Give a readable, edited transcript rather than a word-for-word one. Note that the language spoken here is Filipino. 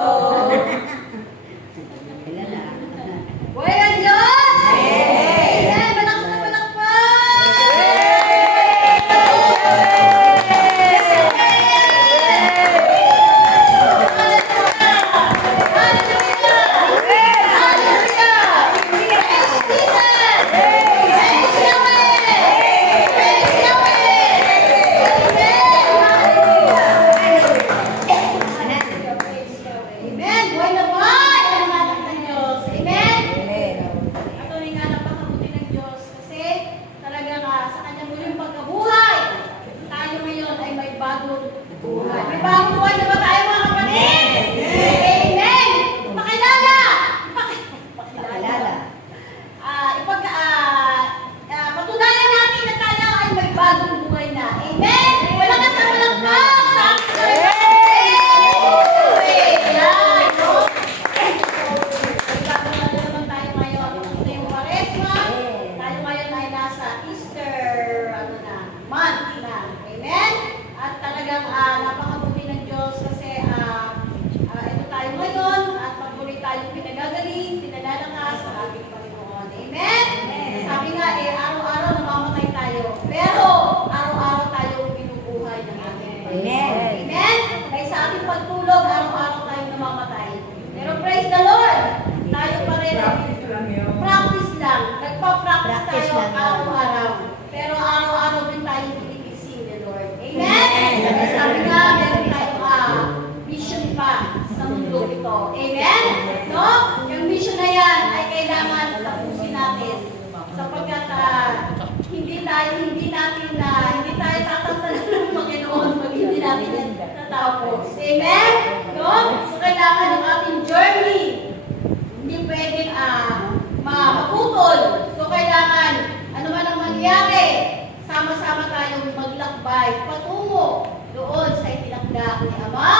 Buhay ang Diyos! Amen! Malakpak na buhay ang anak ng Diyos. Amen! Patuloy nga napakabuti ng Diyos kasi talaga nga sa kanyang muling pagkabuhay, tayo ngayon ay may bagong buhay. May bagong buhay na ba tayo mga kapatid? Amen! Pakilala! Pakilala. Patunayan natin na tayo ay may bagong buhay na. Amen! Walang kasama lang pa sa ating napakabuti ng Diyos kasi ito tayo ngayon at patuloy tayong pinagagaling, pinalalakas sa ating Panginoon. Amen? Sabi nga araw-araw namamatay tayo, pero araw-araw tayo binubuhay ng ating Panginoon. Amen? Kaya sa ating pagtulog, araw-araw tayo namamatay. Pero praise the Lord! Tayo pa rin. Practice lang. Nagpa-practice tayo araw-araw. Pero araw-araw din tayo pinipising ni Lord. Amen? Sabi nga, meron tayong mission pa sa mundo ito. Amen? No? Yung mission na yan ay kailangan tapusin natin. Sapagkat hindi tayo tatantanan ng Panginoon pag hindi natin yan tatapos. Amen? No? So kailangan ng ating journey. Hindi pwedeng maputol. So kailangan, ano man ang mangyari, sama-sama tayong maglakbay patungo doon sa itinakda ni Ama.